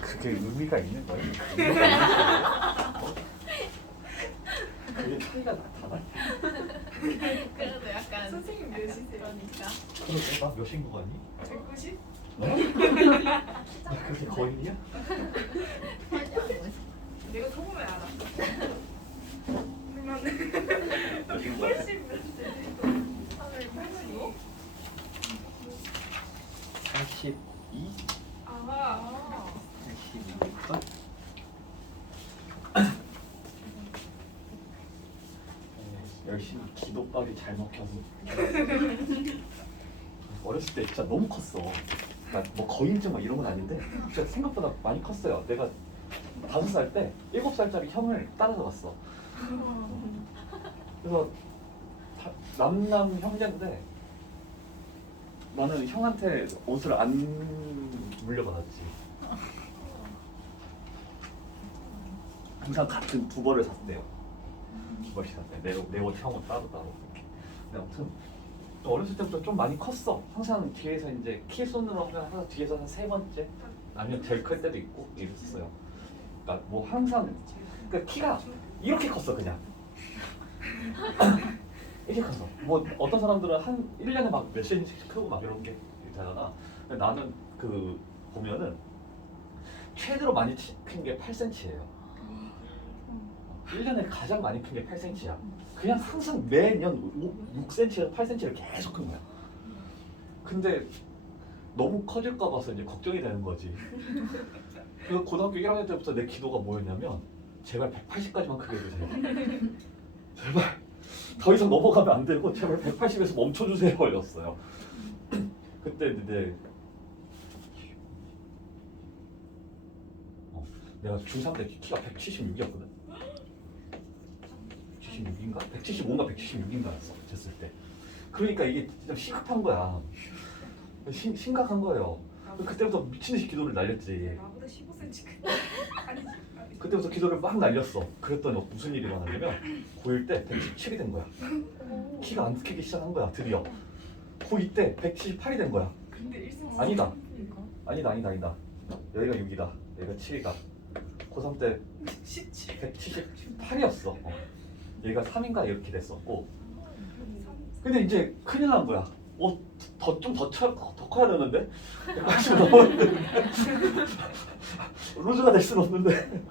그게 의미가 있는 거예요? 그게 차이가 나타나? 그래도 약간 선생님 몇이세요? 그러니까 그러게 나 몇인 거 같니? 190? 나 그렇게 거인이야? 내가 처음에 알아. 그러면 몇인 거 같아? 80 몇인데? 85? 82? 아, 82인가? 열심히 기도밥이 잘 먹혀서 어렸을 때 진짜 너무 컸어. 그러니까 뭐 거인증 막 이런 건 아닌데 진짜 생각보다 많이 컸어요. 내가 5살 때 7살짜리 형을 따라서 갔어. 그래서 남남 형제인데 나는 형한테 옷을 안 물려받았지. 항상 같은 두 벌을 샀대요. 두 벌씩 샀대. 내 옷 형은 따로. 근데 아무튼 어렸을 때부터 좀 많이 컸어. 항상 뒤에서 이제 키 순으로 하면 항상 뒤에서 한 3번째 아니면 제일 클 때도 있고 이랬어요. 그러니까 뭐 항상 그러니까 키가 이렇게 컸어 그냥. 이렇게 컸어. 뭐 어떤 사람들은 한 1년에 막 몇 cm씩 크고 막 이런 게 되잖아. 근데 나는 그 보면은 최대로 많이 큰 게 8cm예요. 1년에 가장 많이 큰 게 8cm야. 그냥 항상 매년 6cm에서 8cm를 계속 큰 거야. 근데 너무 커질까 봐서 이제 걱정이 되는 거지. 그래서 고등학교 1학년 때부터 내 기도가 뭐였냐면 제발 180까지만 크게 해주세요. 제발 더 이상 넘어가면 안 되고 제발 180에서 멈춰주세요 였어요. 그때 근데 내가 중3 때 키가 176이었거든. 176인가? 175인가 176인가였어 됐을 때. 그러니까 이게 진짜 시급한 거야. 심각한 거예요. 그때부터 미친듯이 기도를 날렸지. 나보다 15cm 큰. 아니지. 그때부터 기도를 막 날렸어. 그랬더니 무슨 일이 일어나냐면 고1 때 117이 된 거야. 키가 안 크기 시작한 거야 드디어. 고2 때 178이 된 거야. 근데 1cm. 아니다. 아니다. 여기가 6이다. 여기가 7이다. 고3 때 17. 178이었어. 얘가 3인가 이렇게 됐었고. 근데 이제 큰일 난 거야. 좀 더 커야 되는데? 180 넘었는데 루즈가 될 수는 없는데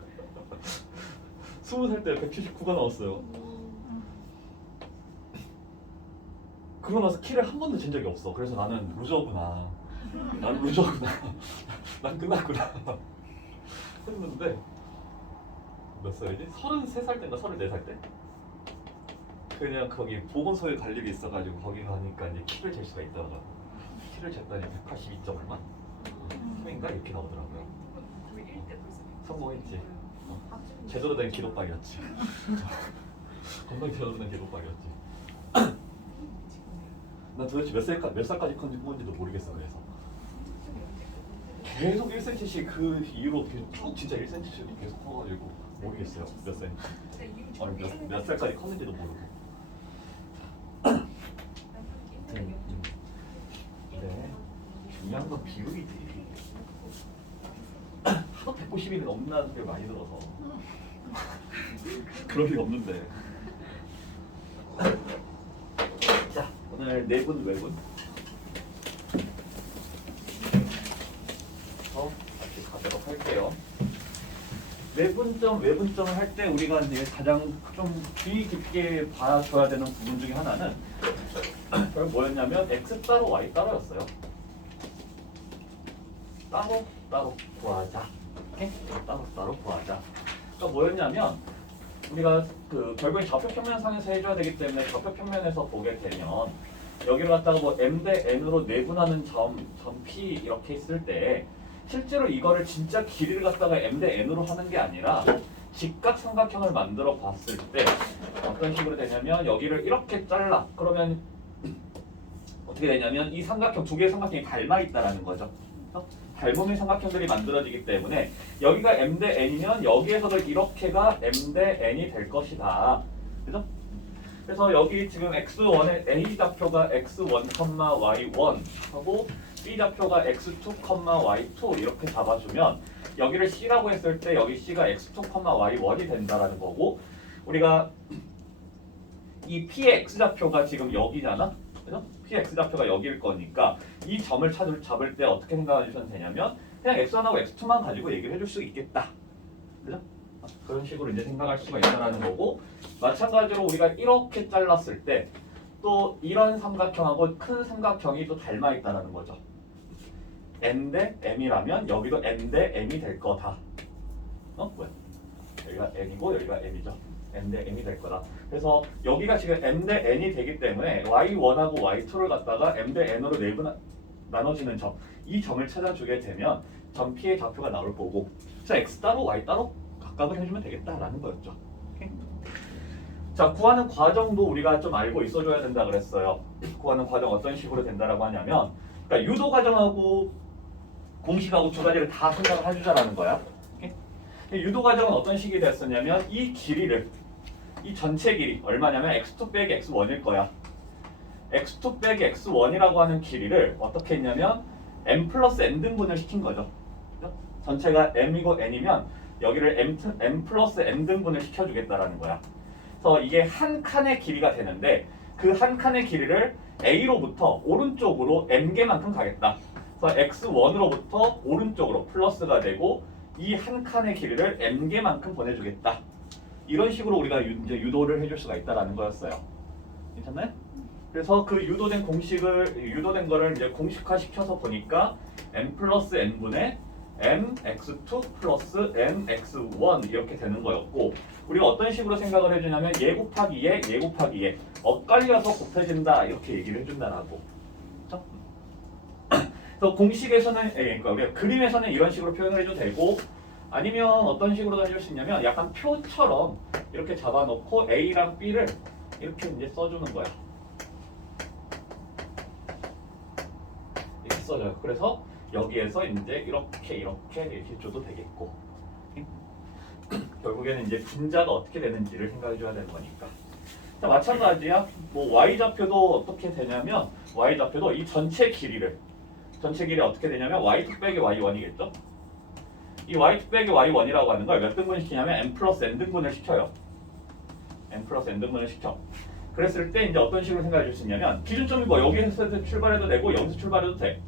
20살 때 179가 나왔어요. 그러고 나서 키를 한 번도 잰 적이 없어. 그래서 나는 루저구나. 난 끝났구나 했는데 몇 살이지? 33살 때인가 34살 때? 그냥 거기 보건소에 갈 일이 있어가지고 거기 가니까 이제 키를 잴 수가 있더라고요. 키를 쟀더니 182점 얼마? 3인가 이렇게 나오더라고요. 거의 1대 벌써. 성공했지. 제대로 된 기도박이었지. 건강 제대로 된 기도박이었지. 난 도대체 몇 살까지 컸는지도 모르겠어. 그래서 계속 1cm씩 그 이후로 쭉 진짜 1cm씩 계속 커가지고 모르겠어요. 몇 cm. 아니 몇 살까지 컸는지도 모르고. 네. 중요한 건 비율이지. 하도 190이 넘는 데 많이 들어서 그럴 일 없는데. 자, 오늘 내분 외분 같이 가도록 할게요. 내분점 외분점을 할 때 우리가 이제 가장 좀 주의 깊게 봐줘야 되는 부분 중에 하나는 뭐였냐면 x 따로 y 따로였어요. 따로 구하자. 오케이? 따로 구하자. 그러니까 뭐였냐면 우리가 그 결국엔 좌표평면상에서 해줘야 되기 때문에 좌표평면에서 보게 되면 여기를 갖다가 뭐 m 대 n으로 내분하는 점 p 이렇게 있을 때 실제로 이거를 진짜 길이를 갖다가 m 대 n으로 하는 게 아니라 직각삼각형을 만들어 봤을 때 어떤 식으로 되냐면 여기를 이렇게 잘라. 그러면 어떻게 되냐면 이 삼각형 두 개의 삼각형이 닮아 있다라는 거죠. 닮음의 삼각형들이 만들어지기 때문에 여기가 m 대 n이면 여기에서도 이렇게가 m 대 n이 될 것이다. 그죠? 그래서 여기 지금 x1의 a 좌표가 x1, y1 하고 b 좌표가 x2, y2 이렇게 잡아주면 여기를 C라고 했을 때 여기 C가 x2, y1이 된다라는 거고 우리가 이 P의 x좌표가 지금 여기잖아. 그죠? P의 x좌표가 여기일 거니까 이 점을 잡을 때 어떻게 생각하시면 되냐면 그냥 x1하고 x2만 가지고 얘기를 해줄 수 있겠다. 그죠? 그런 식으로 이제 생각할 수가 있다라는 거고 마찬가지로 우리가 이렇게 잘랐을 때 또 이런 삼각형하고 큰 삼각형이 또 닮아 있다라는 거죠. n 대 m이라면 여기도 n 대 m이 될 거다. 뭐야? 여기가 n이고 여기가 m이죠. n 대 m이 될 거다. 그래서 여기가 지금 m 대 n이 되기 때문에 y1하고 y2를 갖다가 m 대 n으로 나눠지는 점, 이 점을 찾아주게 되면 점 P의 좌표가 나올 거고 자 x 따로 y 따로 각각을 해주면 되겠다라는 거였죠. 오케이? 자, 구하는 과정도 우리가 좀 알고 있어줘야 된다 그랬어요. 구하는 과정 어떤 식으로 된다라고 하냐면 그러니까 유도 과정하고 공식하고 두 가지를 다 생각을 해주자라는 거야. 오케이? 유도 과정은 어떤 식이 됐었냐면 이 길이를 이 전체 길이 얼마냐면 x2 빼기 x1일 거야. x2 빼기 x1이라고 하는 길이를 어떻게 했냐면 m 플러스 n 등분을 시킨 거죠. 그죠? 전체가 m이고 n이면 여기를 m 플러스 n 등분을 시켜주겠다라는 거야. 그래서 이게 한 칸의 길이가 되는데 그 한 칸의 길이를 a로부터 오른쪽으로 m개만큼 가겠다. 그래서 x1으로부터 오른쪽으로 플러스가 되고 이 한 칸의 길이를 m개만큼 보내주겠다. 이런 식으로 우리가 이제 유도를 해줄 수가 있다라는 거였어요. 괜찮나요? 그래서 그 유도된 거를 이제 공식화 시켜서 보니까 m 플러스 n분의 mx2 플러스 mx1 이렇게 되는 거였고 우리가 어떤 식으로 생각을 해주냐면 얘 곱하기 얘 곱하기 얘 엇갈려서 곱해진다 이렇게 얘기를 해준다라고. 그렇죠? 그래서 공식에서는 그러니까 우리가 그림에서는 이런 식으로 표현을 해도 되고 아니면 어떤 식으로 해줄 수 있냐면 약간 표처럼 이렇게 잡아놓고 A랑 B를 이렇게 이제 써주는 거야. 이렇게 써줘요. 그래서 여기에서 이제 이렇게 줘도 되겠고 결국에는 이제 분자가 어떻게 되는지를 생각해줘야 되는 거니까. 자, 마찬가지야. 뭐 y-좌표도 어떻게 되냐면 y-좌표도 이 전체 길이 어떻게 되냐면 y2 빼기 y1이겠죠? 이 y2 빼기 y1이라고 하는 걸 몇 등분 시키냐면 m 플러스 n 등분을 시켜요. m 플러스 n 등분을 시켜. 그랬을 때 이제 어떤 식으로 생각해 줄 수 있냐면 기준점이 뭐 여기에서 출발해도 되고 여기서 출발해도 돼.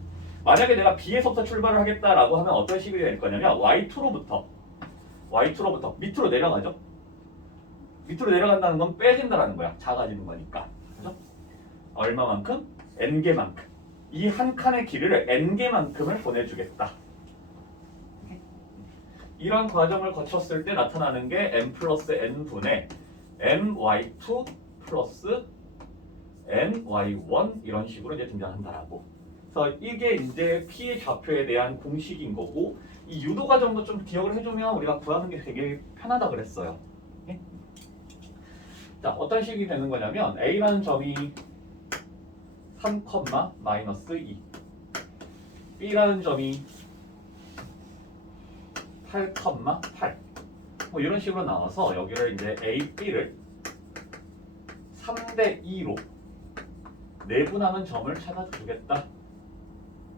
만약에 내가 B에서부터 출발을 하겠다라고 하면 어떤 식이 될 거냐면 y2로부터 밑으로 내려가죠. 밑으로 내려간다는 건 빼진다라는 거야. 작아지는 거니까. 그죠? 얼마만큼? n개만큼. 이 한 칸의 길이를 n개만큼을 보내주겠다. 이런 과정을 거쳤을 때 나타나는 게 m 플러스 n분의 my2 플러스 my1 이런 식으로 이제 등장한다라고. 그래서 이게 이제 P의 좌표에 대한 공식인 거고 이 유도 과정도 좀 기억을 해주면 우리가 구하는 게 되게 편하다 그랬어요. 네? 자, 어떤 식이 되는 거냐면 A라는 점이 3, 마이너스 2 B라는 점이 8, 8 뭐 이런 식으로 나와서 여기를 이제 A, B를 3대 2로 내분하는 점을 찾아주겠다.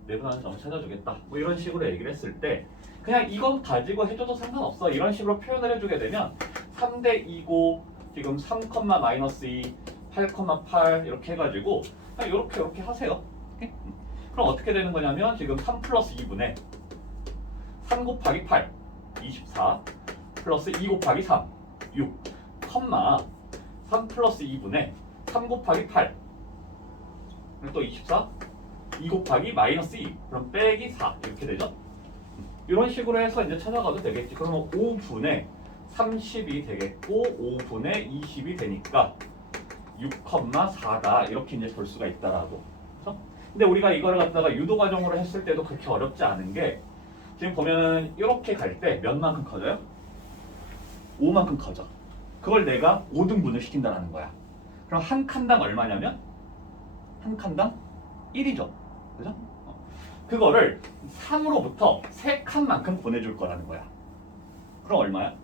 내분하는 점을 찾아주겠다. 뭐 이런 식으로 얘기를 했을 때 그냥 이건 가지고 해줘도 상관없어. 이런 식으로 표현을 해주게 되면 3대 2고 지금 3, 마이너스 2, 8, 8 이렇게 해가지고 그냥 이렇게 하세요. 오케이? 그럼 어떻게 되는 거냐면 지금 3 플러스 2분의 3 곱하기 8, 24 플러스 2 곱하기 3, 6 3 플러스 2분의 3 곱하기 8 그리고 또 24 2 곱하기 마이너스 2 그럼 빼기 4 이렇게 되죠. 이런 식으로 해서 이제 찾아가도 되겠지. 그러면 5분의 30이 되겠고 5분의 20이 되니까 6,4다 이렇게 이제 볼 수가 있다라고. 그렇죠? 근데 우리가 이거를 갖다가 유도 과정으로 했을 때도 그렇게 어렵지 않은 게 지금 보면은 이렇게 갈 때 몇만큼 커져요? 5만큼 커져. 그걸 내가 5등분을 시킨다라는 거야. 그럼 한 칸당 얼마냐면 한 칸당 1이죠. 그죠? 그거를 3으로부터 3칸만큼 보내줄 거라는 거야. 그럼 얼마야?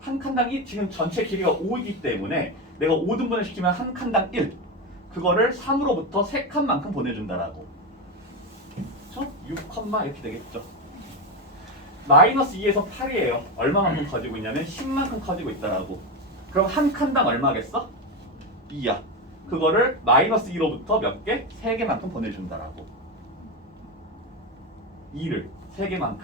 한 칸당 1, 지금 전체 길이가 5이기 때문에 내가 5등분을 시키면 한 칸당 1. 그거를 3으로부터 3칸만큼 보내준다라고. 컴마 이렇게 되겠죠. 마이너스 2에서 8이에요. 얼마만큼 커지고 있냐면 10만큼 커지고 있다라고. 그럼 한 칸당 얼마겠어? 2야. 그거를 마이너스 2로부터 몇 개? 3개만큼 보내준다라고. 2를 3개만큼.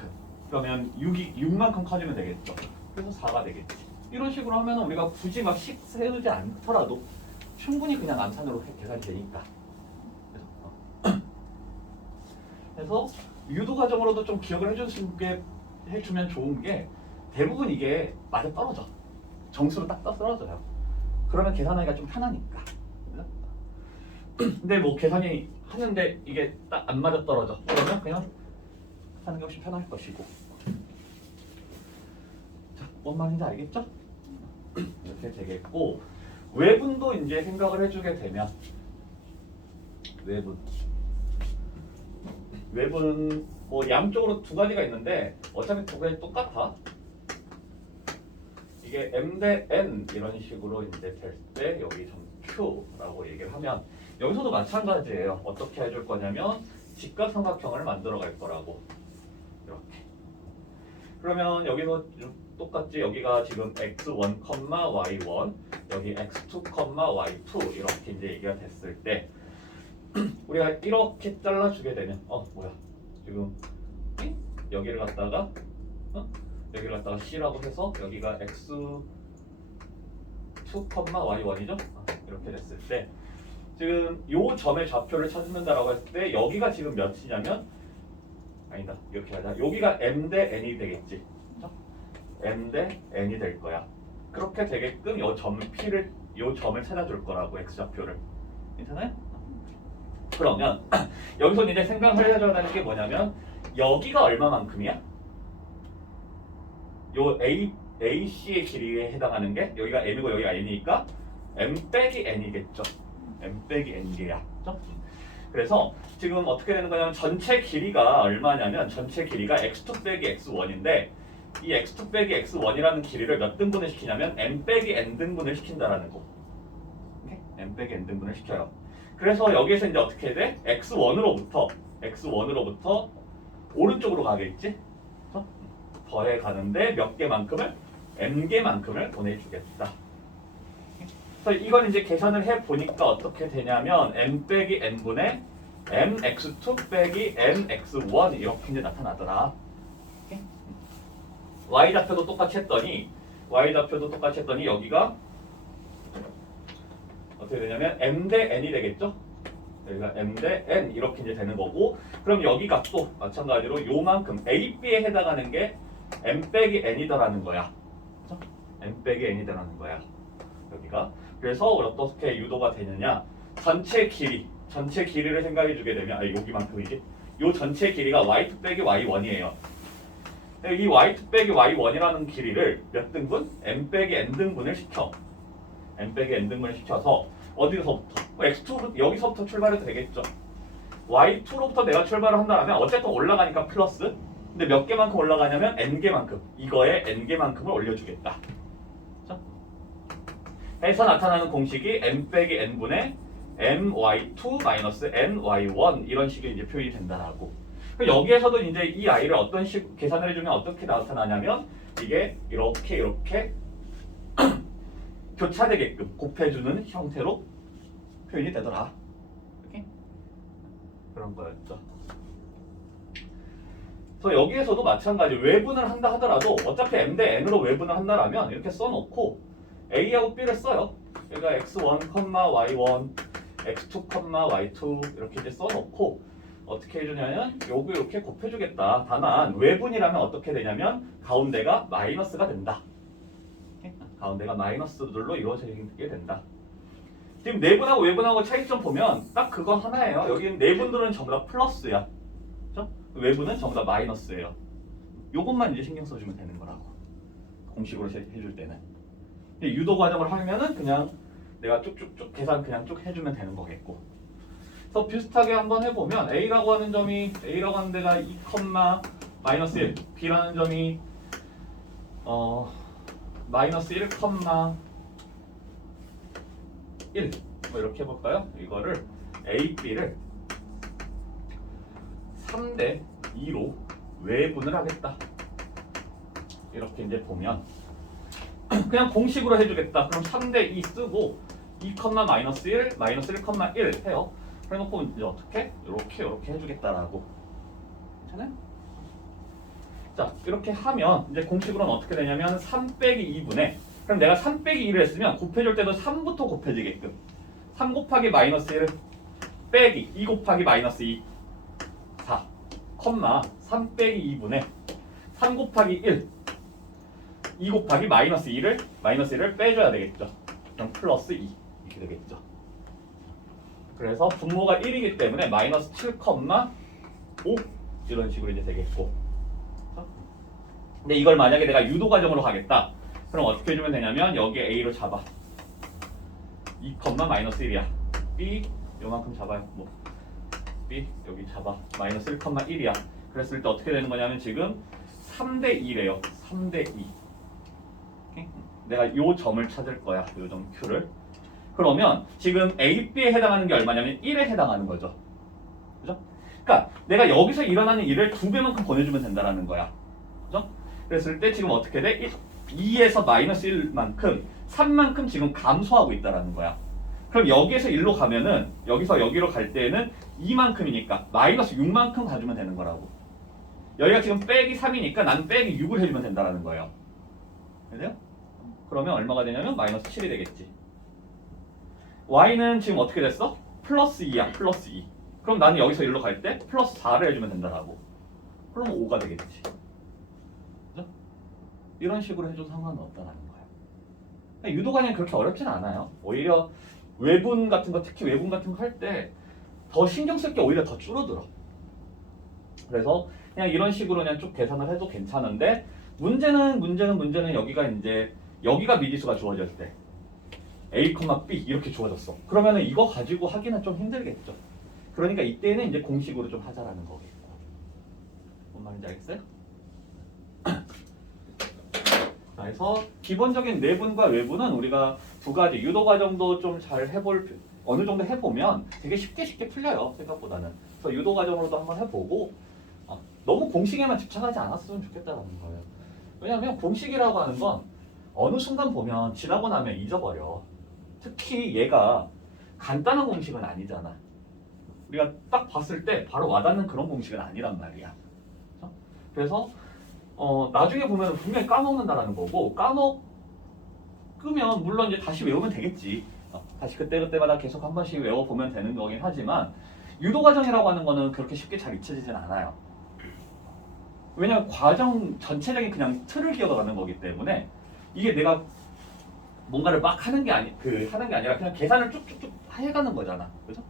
그러면 6만큼 커지면 되겠죠. 그래서 4가 되겠지. 이런 식으로 하면 우리가 굳이 막 식 세우지 않더라도 충분히 그냥 암산으로 계산이 되니까. 그래서 유도 과정으로도 좀 기억을 해주면 좋은 게 대부분 이게 맞아 떨어져. 정수로 딱 떨어져요. 그러면 계산하기가 좀 편하니까. 근데 뭐 계산이 하는데 이게 딱 안 맞아 떨어져. 그러면 그냥 하는 게 훨씬 편할 것이고. 자, 뭔 말인지 알겠죠? 이렇게 되겠고, 외분도 이제 생각을 해주게 되면 외분 뭐 양쪽으로 두 가지가 있는데 어차피 두 가지 똑같아. 이게 m 대 n 이런 식으로 이제 될 때 여기 좀 q라고 얘기를 하면 여기서도 마찬가지예요. 어떻게 해줄 거냐면 직각삼각형을 만들어 갈 거라고. 이렇게. 그러면 여기서 똑같지. 여기가 지금 x1, y1, 여기 x2, y2 이렇게 이제 얘기가 됐을 때 우리가 이렇게 잘라주게 되면 뭐야 지금 여기를 갖다가 C라고 해서 여기가 x2, y1이죠. 이렇게 됐을 때 지금 요 점의 좌표를 찾는다라고 했을 때 여기가 지금 몇이냐면 아니다 이렇게 하자. 여기가 m 대 n이 되겠지. 그렇죠? m 대 n이 될 거야. 그렇게 되게끔 요 점을 찾아줄 거라고 x 좌표를. 괜찮아요? 그러면 여기서 이제 생각을 해줘야 되는 게 뭐냐면 여기가 얼마만큼이야? 요 AC의 길이에 해당하는 게 여기가 m이고 여기가 n이니까 m 빼기 n이겠죠. m 빼기 n개야. 그렇죠? 그래서 지금 어떻게 되는 거냐면 전체 길이가 얼마냐면 전체 길이가 x2 빼기 x1인데 이 x2 빼기 x1이라는 길이를 몇 등분을 시키냐면 m 빼기 n 등분을 시킨다라는 거. 오케이? m 빼기 n 등분을 시켜요. 그래서 여기에서 이제 어떻게 돼? x1으로부터 오른쪽으로 가겠지? 그렇죠? 더해 가는데 몇 개만큼을? n개만큼을 보내주겠다. 그래서 이건 이제 계산을 해보니까 어떻게 되냐면 m 빼기 n분의 mx2 빼기 mx1 이렇게 이제 나타나더라. 오케이? y좌표도 똑같이 했더니 여기가 어떻게 되냐면 m 대 n이 되겠죠? 여기가 m 대 n 이렇게 이제 되는 거고, 그럼 여기 값도 마찬가지로 요만큼 a, b에 해당하는 게 m 빼기 n이더라는 거야. 그렇죠? m 빼기 n이더라는 거야. 여기가. 그래서 어떻게 유도가 되느냐? 전체 길이를 생각해 주게 되면 여기만큼이지. 요 전체 길이가 y2 빼기 y1이에요. 이 y2 빼기 y1이라는 길이를 몇 등분? m 빼기 n 등분을 시켜. m 빼기 n 등분을 시켜서 어디서부터? x2 여기서부터 출발해도 되겠죠. y2로부터 내가 출발을 한다면 어쨌든 올라가니까 플러스. 근데 몇 개만큼 올라가냐면 n개만큼. 이거에 n개만큼을 올려주겠다. 그렇죠? 해서 나타나는 공식이 m 빼기 n분의 my2 마이너스 my1 이런 식의 이제 표현이 된다라고. 여기에서도 이제 이 아이를 어떤 식 계산을 해주면 어떻게 나타나냐면 이게 이렇게 교차되게끔 곱해주는 형태로 표현이 되더라. 이렇게 그런 거였죠. 그래서 여기에서도 마찬가지 외분을 한다 하더라도 어차피 m 대 n으로 외분을 한다라면 이렇게 써놓고 a하고 b를 써요. 그러니까 x1, y1, x2, y2 이렇게 이제 써놓고 어떻게 해주냐면 요거 이렇게 곱해주겠다. 다만 외분이라면 어떻게 되냐면 가운데가 마이너스가 된다. 가운데가 마이너스들로 이루어지게 된다. 지금 내분하고 외분하고 차이점 보면 딱 그거 하나예요. 여기는 내분들은 전부 다 플러스야. 그렇죠? 외분은 전부 다 마이너스예요. 요것만 이제 신경 써주면 되는 거라고. 공식으로 해줄 때는. 유도 과정을 하면은 그냥 내가 쭉쭉쭉 계산 그냥 쭉 해주면 되는 거겠고. 그래서 비슷하게 한번 해보면 A라고 하는 데가 2, 마이너스 1, B라는 점이 마이너스 1, 1 뭐 이렇게 해볼까요? 이거를 A, B를 3대 2로 외분을 하겠다. 이렇게 이제 보면 그냥 공식으로 해주겠다. 그럼 3대 2 쓰고 2, 마이너스 1, 마이너스 1, 1 해요. 해놓고 이제 어떻게? 이렇게 해주겠다라고. 괜찮아요? 자, 이렇게 하면 이제 공식으로는 어떻게 되냐면 3 빼기 2분의 그럼 내가 3 빼기 2를 했으면 곱해줄 때도 3부터 곱해지게끔 3 곱하기 마이너스 1 빼기 2 곱하기 마이너스 2 4 3 빼기 2분의 3 곱하기 1 2 곱하기 마이너스 1을 빼줘야 되겠죠. 그럼 플러스 2 이렇게 되겠죠. 그래서 분모가 1이기 때문에 마이너스 7, 5 이런 식으로 이제 되겠고. 근데 이걸 만약에 내가 유도 과정으로 가겠다. 그럼 어떻게 해주면 되냐면 여기 A로 잡아. 2, 마이너스 1이야. B 요만큼 잡아요. 뭐 B 여기 잡아. 마이너스 1, 1이야. 그랬을 때 어떻게 되는 거냐면 지금 3대 2래요. 3대 2. 내가 요 점을 찾을 거야. 요 점 Q를. 그러면 지금 A, B에 해당하는 게 얼마냐면 1에 해당하는 거죠. 그죠? 그러니까 내가 여기서 일어나는 일을 2배만큼 보내주면 된다라는 거야. 그죠? 그랬을 때 지금 어떻게 돼? 2에서 마이너스 1만큼 3만큼 지금 감소하고 있다라는 거야. 그럼 여기에서 1로 가면은 여기서 여기로 갈 때는 2만큼이니까 마이너스 6만큼 가주면 되는 거라고. 여기가 지금 빼기 3이니까 나는 빼기 6을 해주면 된다라는 거예요. 그래요? 그러면 얼마가 되냐면 마이너스 7이 되겠지. y는 지금 어떻게 됐어? 플러스 2야. 플러스 2. 그럼 나는 여기서 1로 갈 때 플러스 4를 해주면 된다라고. 그러면 5가 되겠지. 그죠? 이런 식으로 해줘도 상관은 없다는 거예요. 유도관이 그렇게 어렵진 않아요. 오히려 외분 같은 거, 특히 외분 같은 거 할 때 더 신경 쓸 게 오히려 더 줄어들어. 그래서 그냥 이런 식으로 그냥 쭉 계산을 해도 괜찮은데 문제는 여기가 이제 여기가 미지수가 주어질 때 A, B 이렇게 주어졌어. 그러면은 이거 가지고 하기는 좀 힘들겠죠. 그러니까 이때는 이제 공식으로 좀 하자라는 거겠고. 뭔 말인지 알겠어요? 그래서 기본적인 내분과 외분은 우리가 두 가지 유도 과정도 좀 잘 해볼 어느 정도 해보면 되게 쉽게 풀려요. 생각보다는. 그래서 유도 과정으로도 한번 해보고 너무 공식에만 집착하지 않았으면 좋겠다는 거예요. 왜냐하면 공식이라고 하는 건 어느 순간 보면 지나고 나면 잊어버려. 특히 얘가 간단한 공식은 아니잖아. 우리가 딱 봤을 때 바로 와닿는 그런 공식은 아니란 말이야. 그래서 나중에 보면 분명히 까먹는다라는 거고 까먹으면 물론 이제 다시 외우면 되겠지. 다시 그때그때마다 계속 한 번씩 외워보면 되는 거긴 하지만 유도 과정이라고 하는 거는 그렇게 쉽게 잘 잊혀지진 않아요. 왜냐면 과정 전체적인 그냥 틀을 기억하는 거기 때문에 이게 내가 뭔가를 막 하는 게 아니라 그냥 계산을 쭉쭉쭉 해가는 거잖아. 그죠?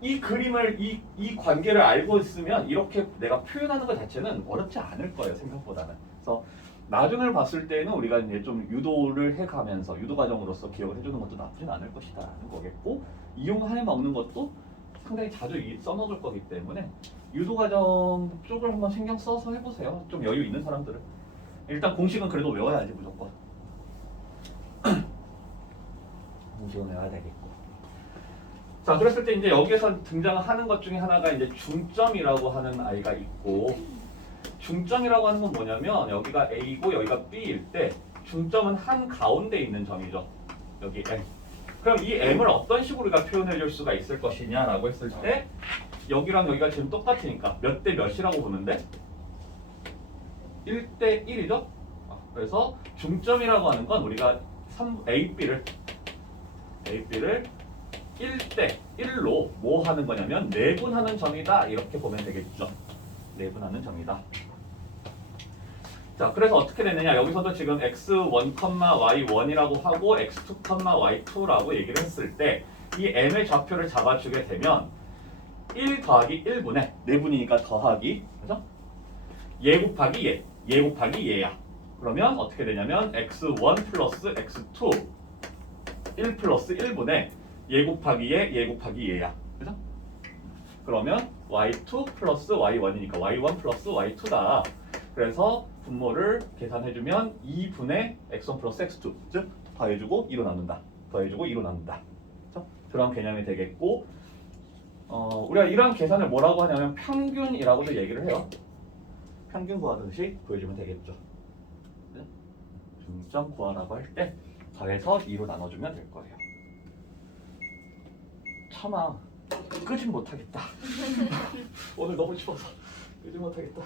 이 그림을 이 관계를 알고 있으면 이렇게 내가 표현하는 것 자체는 어렵지 않을 거예요. 생각보다는. 그래서 나중을 봤을 때는 우리가 이제 좀 유도를 해가면서 유도 과정으로서 기억을 해주는 것도 나쁘진 않을 것이다라는 거겠고 이용해 먹는 것도 상당히 자주 써먹을 거기 때문에 유도 과정 쪽을 한번 신경 써서 해보세요. 좀 여유 있는 사람들은. 일단 공식은 그래도 외워야지 무조건. 공식은 외워야 되겠고. 자, 그랬을 때 이제 여기에서 등장하는 것 중에 하나가 이제 중점이라고 하는 아이가 있고, 중점이라고 하는 건 뭐냐면 여기가 A고 여기가 B일 때 중점은 한 가운데 있는 점이죠. 여기 M. 그럼 이 M을 어떤 식으로 우리가 표현해 줄 수가 있을 것이냐라고 했을 때 여기랑 여기가 지금 똑같으니까 몇 대 몇이라고 보는데 1대 1이죠. 그래서 중점이라고 하는 건 우리가 AB를 1대 1로 뭐 하는 거냐면 내분하는 점이다 이렇게 보면 되겠죠. 내분하는 점이다. 자, 그래서 어떻게 되느냐 여기서도 지금 x1, y1이라고 하고 x2, y2라고 얘기를 했을 때 이 m의 좌표를 잡아주게 되면 1 더하기 1분의 내분이니까 더하기 그죠? 얘 곱하기 얘 곱하기 얘야. 그러면 어떻게 되냐면 x1 플러스 x2 1 플러스 1분의 얘 곱하기 얘 곱하기 얘야. 그죠? 그러면 y2 플러스 y1이니까 y1 플러스 y2다. 그래서 분모를 계산해주면 2분의 x1 플러스 x2 즉 더해주고 2로 나눈다. 더해주고 2로 나눈다. 그렇죠? 그런 개념이 되겠고 우리가 이러한 계산을 뭐라고 하냐면 평균이라고도 얘기를 해요. 평균 구하듯이 보여주면 되겠죠. 네? 중점 구하라고 할 때 더해서 2로 나눠주면 될 거예요. 참아, 끄진 못하겠다. 오늘 너무 추워서 끄지 못하겠다.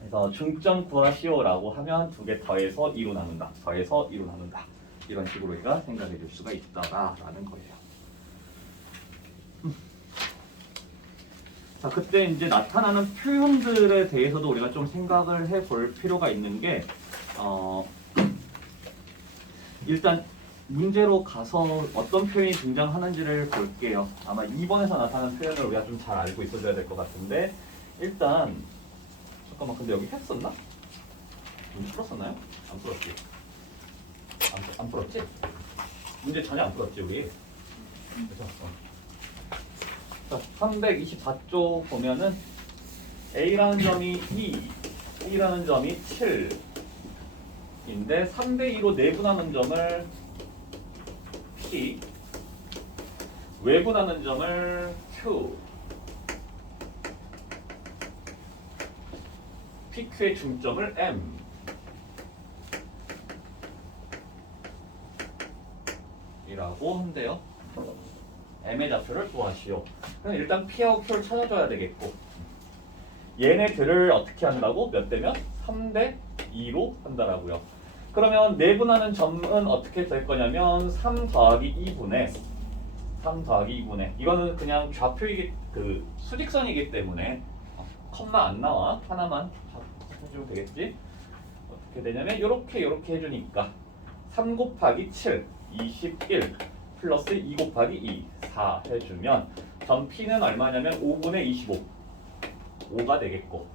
그래서 중점 구하시오라고 하면 두 개 더해서 2로 나눈다. 더해서 2로 나눈다. 이런 식으로 우리가 생각해 줄 수가 있다라는 거예요. 자, 그때 이제 나타나는 표현들에 대해서도 우리가 좀 생각을 해 볼 필요가 있는 게 일단 문제로 가서 어떤 표현이 등장하는지를 볼게요. 아마 2번에서 나타나는 표현을 우리가 좀 잘 알고 있어줘야 될 것 같은데 일단 잠깐만, 근데 여기 했었나? 문제 풀었었나요? 안 풀었지? 안 풀었지? 문제 전혀 안 풀었지 우리? 그래서 자, 324쪽 보면은 A라는 점이 2, B라는 점이 7인데 3대 2로 내분하는 점을 P, 외분하는 점을 Q, PQ의 중점을 M 이라고 한대요. M의 좌표를 구하시오. 그럼 일단 P하고 Q를 찾아줘야 되겠고 얘네들을 어떻게 한다고? 몇 대면? 3대 2로 한다라고요. 그러면 내분하는 점은 어떻게 될 거냐면 3 더하기 2분의 3 더하기 2분의 이거는 그냥 좌표이기 그 수직선이기 때문에 컴마 안 나와. 하나만 해주면 되겠지? 어떻게 되냐면 요렇게 해주니까 3 곱하기 7 21 플러스 2 곱하기 2 4 해주면 점 P는 얼마냐면 5분의 25 5가 되겠고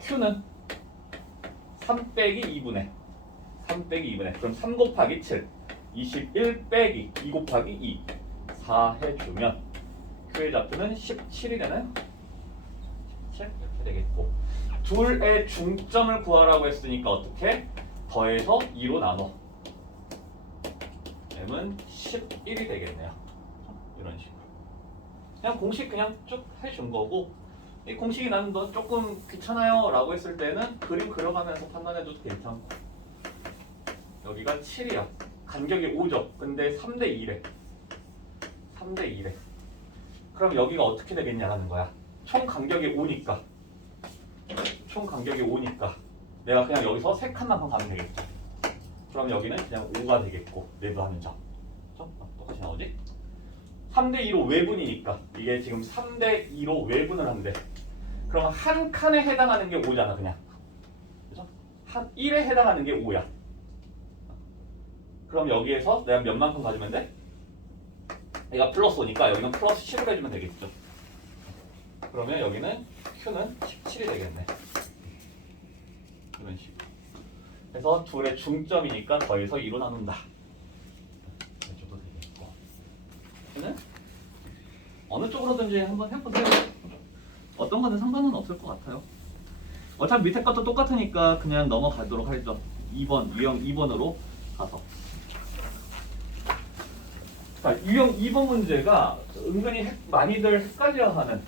Q는 3 빼기 2분의 3 빼기 2분의 그럼 3 곱하기 7 21 빼기 2 곱하기 2 4 해주면 Q의 좌표는 17이 되나요? 17 이렇게 되겠고 둘의 중점을 구하라고 했으니까 어떻게? 더해서 2로 나눠 M은 11이 되겠네요. 이런 식으로 그냥 공식 그냥 쭉 해준 거고 이 공식이 나는 거 조금 귀찮아요 라고 했을 때는 그림 그려가면서 판단해도 괜찮고 여기가 7이야. 간격이 5죠. 근데 3대 2래. 3대 2래. 그럼 여기가 어떻게 되겠냐라는 거야. 총 간격이 5니까 총 간격이 5니까 내가 그냥 여기서 세 칸만 가면 되겠죠. 그럼 여기는 그냥 5가 되겠고 내부하는 점 똑같이 나오지? 3대 2로 외분이니까 이게 지금 3대 2로 외분을 한대. 그럼 한 칸에 해당하는 게 5잖아 그냥. 그죠? 한 1에 해당하는 게 5야. 그럼 여기에서 내가 몇 만큼 가지면 돼? 얘가 플러스 5니까 여기는 플러스 10을 해주면 되겠죠. 그러면 여기는 Q는 17이 되겠네. 이런 식으로. 그래서 둘의 중점이니까 더해서 2로 나눈다. 이쪽도 되겠고. Q는 어느 쪽으로든지 한번 해보세요. 어떤 거는 상관은 없을 것 같아요. 어차피 밑에 것도 똑같으니까 그냥 넘어가도록 하죠. 2번, 유형 2번으로 가서. 자, 유형 2번 문제가 은근히 많이들 헷갈려하는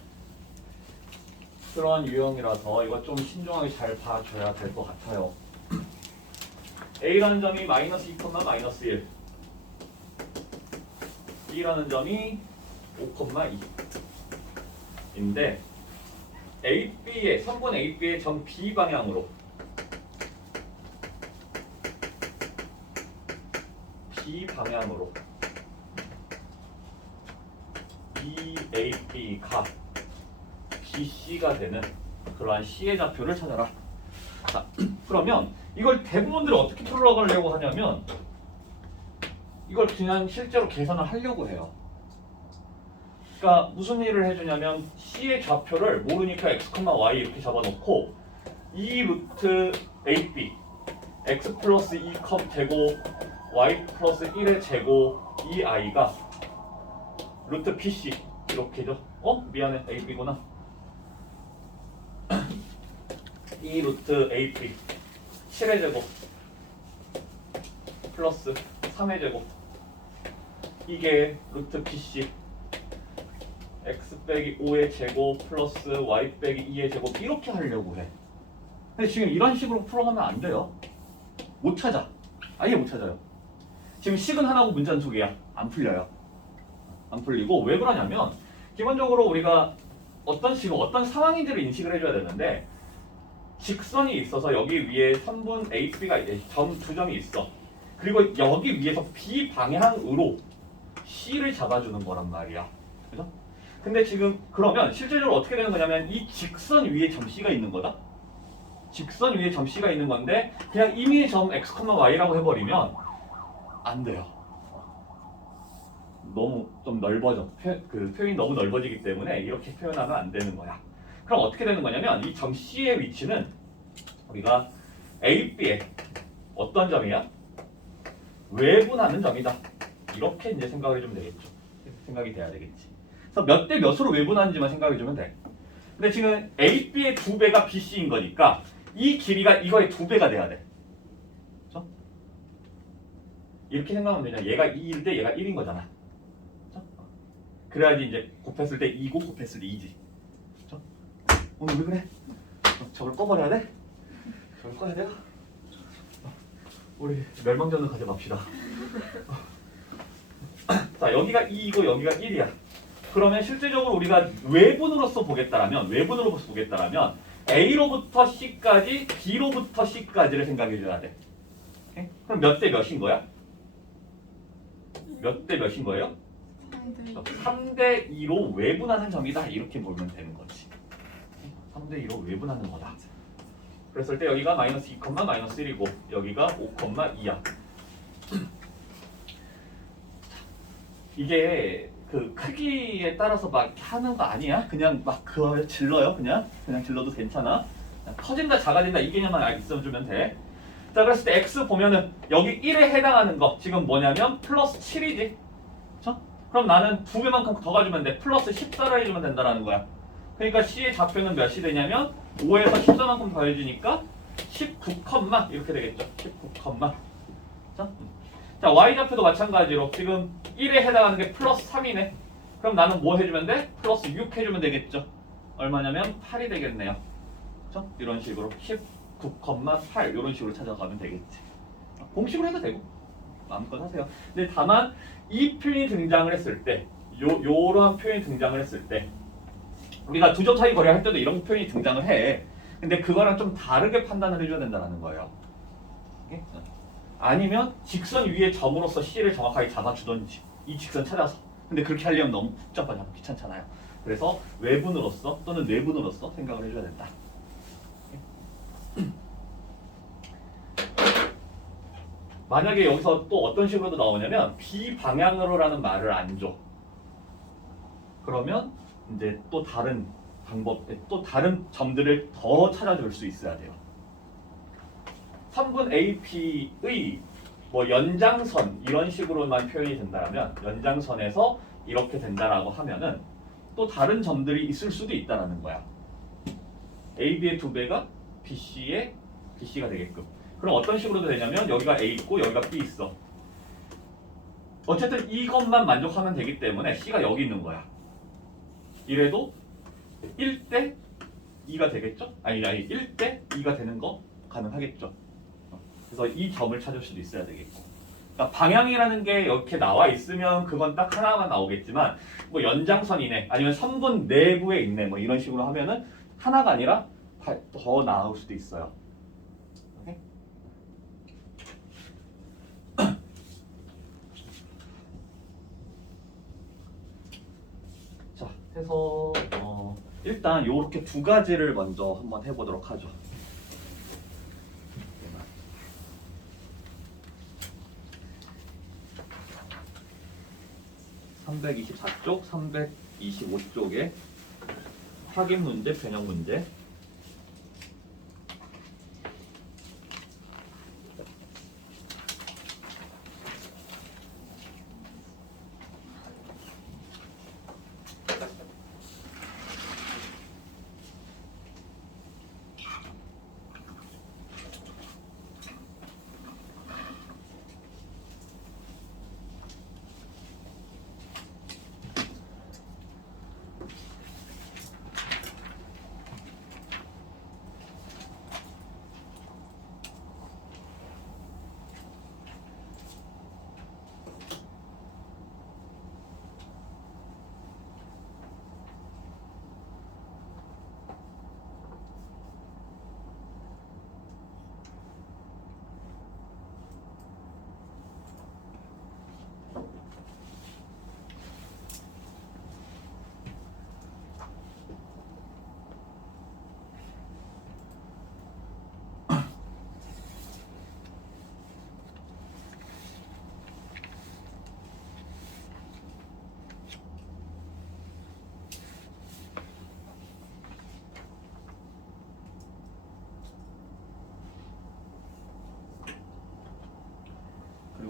그런 유형이라서 이거 좀 신중하게 잘 봐줘야 될 것 같아요. A라는 점이 마이너스 2, 마이너스 1 B라는 점이 5,2인데 AB의 3분 AB의 점 B 방향으로 EAB가 BC가 되는 그러한 C의 좌표를 찾아라. 자, 그러면 이걸 대부분들이 어떻게 풀어가려고 하냐면 이걸 그냥 실제로 계산을 하려고 해요. 그러니까 무슨 일을 해주냐면 C의 좌표를 모르니까 x, y 이렇게 잡아놓고 2 루트 AB x 플러스 2 컵 제곱 y 플러스 1의 제곱 이 i가 루트 BC 이렇게죠. 미안해 AB구나. 2 루트 AP 7의 제곱 플러스 3의 제곱 이게 루트 BC x 빼기 5의 제곱 플러스 y 빼기 2의 제곱 이렇게 하려고 해. 근데 지금 이런 식으로 풀어가면 안 돼요. 못 찾아. 아예 못 찾아요. 지금 식은 하나고 문자는 두 개야. 안 풀려요. 안 풀리고 왜 그러냐면 기본적으로 우리가 어떤 식으로 어떤 상황인지를 인식을 해줘야 되는데 직선이 있어서 여기 위에 선분 A, B가 두 점이 있어. 그리고 여기 위에서 B 방향으로 C를 잡아주는 거란 말이야. 그죠? 근데 지금 그러면 실제적으로 어떻게 되는 거냐면 이 직선 위에 점 C가 있는 거다. 직선 위에 점 C가 있는 건데 그냥 임의의 점 X, Y라고 해버리면 안 돼요. 너무 좀 넓어져. 표현이 너무 넓어지기 때문에 이렇게 표현하면 안 되는 거야. 그럼 어떻게 되는 거냐면 이 점 C의 위치는 우리가 A, B의 어떤 점이야? 외분하는 점이다. 이렇게 이제 생각을 해주면 되겠죠. 생각이 돼야 되겠지. 그래서 몇 대 몇으로 외분하는지만 생각해 주면 돼. 근데 지금 A, B의 2배가 BC인 거니까 이 길이가 이거의 2배가 돼야 돼. 그렇죠? 이렇게 생각하면 되냐? 얘가 2일 때 얘가 1인 거잖아. 그렇죠? 그래야지 이제 곱했을 때 2고 곱했을 때 2지. 그렇죠? 오늘 왜 그래? 저걸 꺼버려야 돼? 저걸 꺼야 돼요? 우리 멸망전을 가져갑시다. 자, 여기가 2이고 여기가 1이야. 그러면 실제적으로 우리가 외분으로서 보겠다라면 A로부터 C까지, B로부터 C까지를 생각해 줘야 돼. 오케이? 그럼 몇 대 몇인 거야? 몇 대 몇인 거예요? 3대 2로 외분하는 점이다. 이렇게 보면 되는 거지. 3대 2로 외분하는 거다. 그랬을 때 여기가 마이너스 2, 마이너스 1이고 여기가 5, 2야. 이게 그 크기에 따라서 막 하는 거 아니야? 그냥 막 그거 질러요. 그냥 질러도 괜찮아. 커진다 작아진다 이 개념만 있어주면 돼. 자, 그랬을 때 x 보면은 여기 1에 해당하는 거 지금 뭐냐면 플러스 7이지. 그렇죠? 그럼 나는 2배만큼 더 가주면 돼. 플러스 14를 해주면 된다라는 거야. 그러니까 C의 좌표는 몇이 되냐면 5에서 14만큼 더해주니까 19, 이렇게 되겠죠. 19, 자, Y좌표도 마찬가지로 지금 1에 해당하는 게 플러스 3이네. 그럼 나는 뭐 해주면 돼? 플러스 6 해주면 되겠죠. 얼마냐면 8이 되겠네요. 그렇죠? 이런 식으로 19,8 이런 식으로 찾아가면 되겠지. 공식으로 해도 되고 마음껏 하세요. 근데 다만 이 표현이 등장을 했을 때 요러한 표현이 등장을 했을 때 우리가 두 점 차이 거래할 때도 이런 표현이 등장을 해. 근데 그거랑 좀 다르게 판단을 해줘야 된다는 거예요. 오케이? 아니면 직선 위에 점으로서 C를 정확하게 잡아주던지 이 직선 찾아서. 근데 그렇게 하려면 너무 복잡하잖아. 귀찮잖아요. 그래서 외분으로서 또는 내분으로서 생각을 해줘야 된다. 만약에 여기서 또 어떤 식으로도 나오냐면 비방향으로라는 말을 안 줘. 그러면 이제 또 다른 방법, 또 다른 점들을 더 찾아줄 수 있어야 돼요. 3분 AP의 뭐 연장선 이런 식으로만 표현이 된다면 연장선에서 이렇게 된다라고 하면은 또 다른 점들이 있을 수도 있다라는 거야. AB의 2배가 BC가 되게끔. 그럼 어떤 식으로도 되냐면 여기가 A 있고 여기가 B 있어. 어쨌든 이것만 만족하면 되기 때문에 C가 여기 있는 거야. 이래도 1대 2가 되겠죠? 아니 1대 2가 되는 거 가능하겠죠. 그래서 이 점을 찾을 수도 있어야 되겠고. 그러니까 방향이라는 게 이렇게 나와 있으면 그건 딱 하나만 나오겠지만 뭐 연장선이네 아니면 선분 내부에 있네 뭐 이런 식으로 하면은 하나가 아니라 더 나올 수도 있어요. 오케이? 자, 해서 일단 요렇게 두 가지를 먼저 한번 해보도록 하죠. 324쪽, 325쪽에 확인 문제, 변형 문제.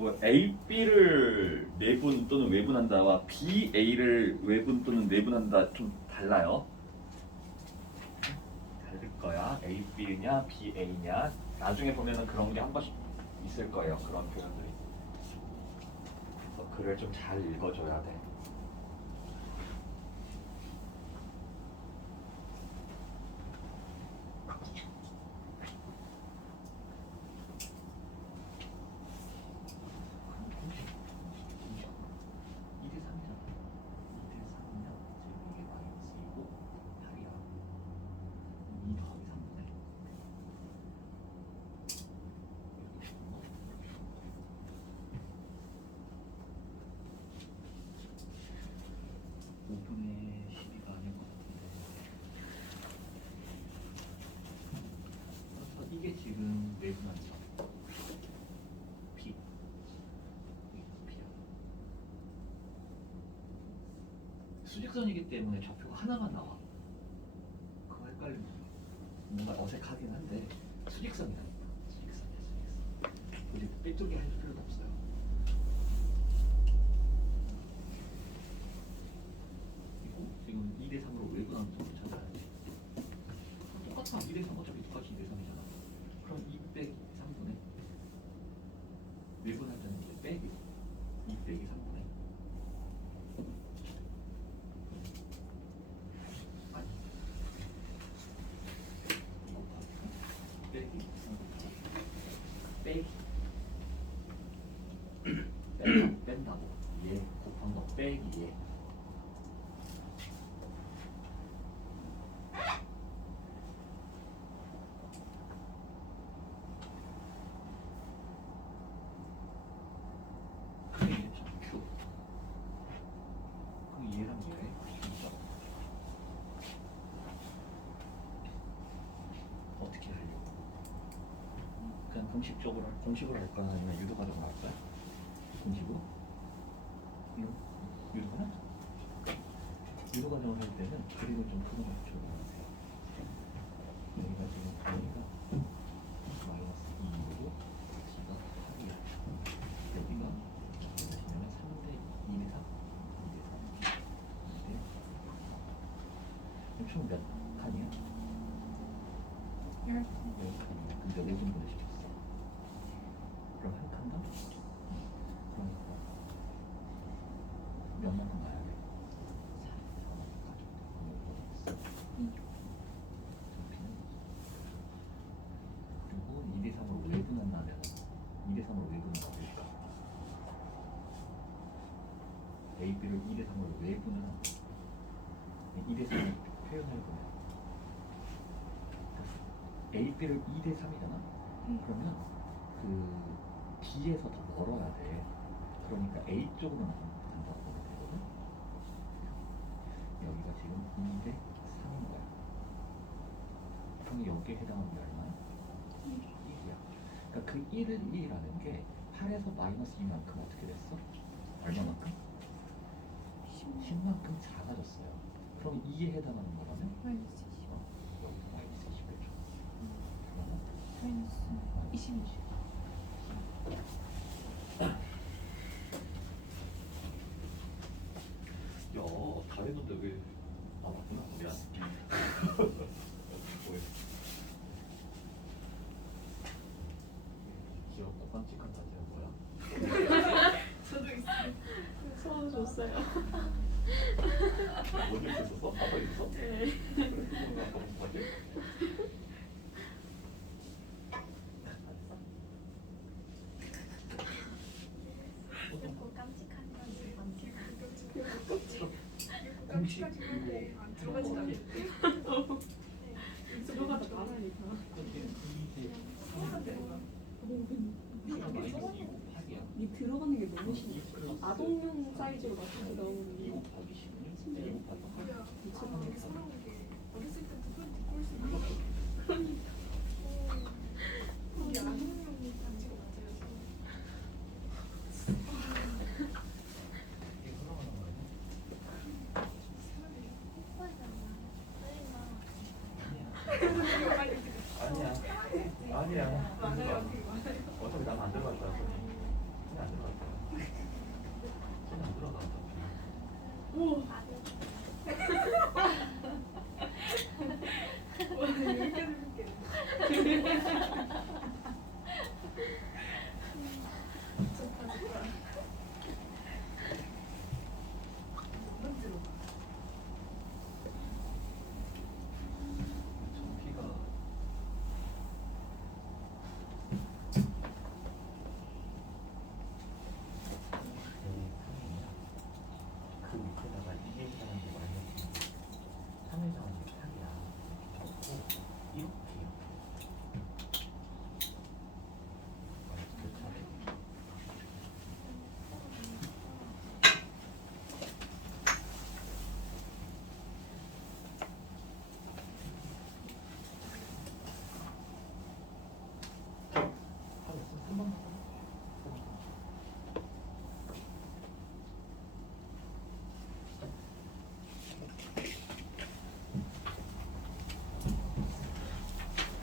뭐 A, B를 내분 또는 외분한다와 B, A를 외분 또는 내분한다 좀 달라요. 다를 거야. A, B냐, B, A냐. 나중에 보면은 그런 게 한 번씩 있을 거예요. 그런 표현들이. 그래서 글을 좀 잘 읽어줘야 돼. 이게 지금 내분한 점 P P야. 수직선이기 때문에 좌표가 하나만 나와. 그거 헷갈리는 거야. 뭔가 어색하긴 한데 수직선이라니까. 수직선이야, 수직선. 굳이 삐뚤게 할 필요도 없어요. 그리고 지금 2대 3으로 외분하는 점을 찾아야지. 똑같아. 2대 3 어차피 똑같이 2대 3이잖아. 그럼 2 빼기 3분의 외분할 때는 이제 빼기 2 빼기 3분의 아니 이거 빼기 빼기 뺀다고 얘 곱한 거 빼기 얘 어떻게 하려고? 그냥 공식으로 할까 아니면 유도 과정으로 할까요? 공식으로? 유도 과정? 유도 과정을 할 때는 그림을 좀 크게 맞춰보세요. 여기가 지금 여기가 마이너스 2이고 B가 8이야. 여기가 보시면 3대 2대 3 2대 3 2대 그럼 총 몇 칸이야? 10칸이야. 근데 5등분을 시켰어. 그럼 한 칸당? 그러니까 몇만큼 가야 돼? 4만큼 가져야 돼. 그리고 2대 3으로 외분한다면 2대 3으로 외분한다니까 A, B를 2대 3으로 외분을 하고 2대 3을 표현해보면 A, B를 2대 3이잖아? 그러면 그 B에서 더 멀어야 돼. 그러니까 A 쪽으로 간다고 보면 되거든? 여기가 지금 2대 3인 거야. 그럼 여기에 해당하는 게 얼마야? 1이야. 그러니까 그 1이라는 게 8에서 마이너스 2만큼 어떻게 됐어? 얼마만큼? 10만큼 작아졌어요. 그럼 2에 해당하는 거라면? 마이너스 20. 여기가 마이너스 20겠죠. 그러면 마이너스 20. 야, 다 했는데 왜? 아, 맞구나. 미안. 귀엽고 깜찍한 사진은 뭐야? 저도 있어요. 서울 줬어요. 어디 있었어? 아빠 있었어? 네. 그래, 그거는 아빠 본 거지? 귀엽고 깜찍한 건지 뭔지. 공식 깜찍하게 안 들어가지 이거 않아요. 들어가다 말하니까. 이 들어가는 게 너무 신기해. 아동용 사이즈로 맞춰서 나오는 게. 야, 되게 서러운 게 어렸을 때 누구한테 듣고 올수 있는 이게 아동용 단지가 맞아요. 아니야. 아니야.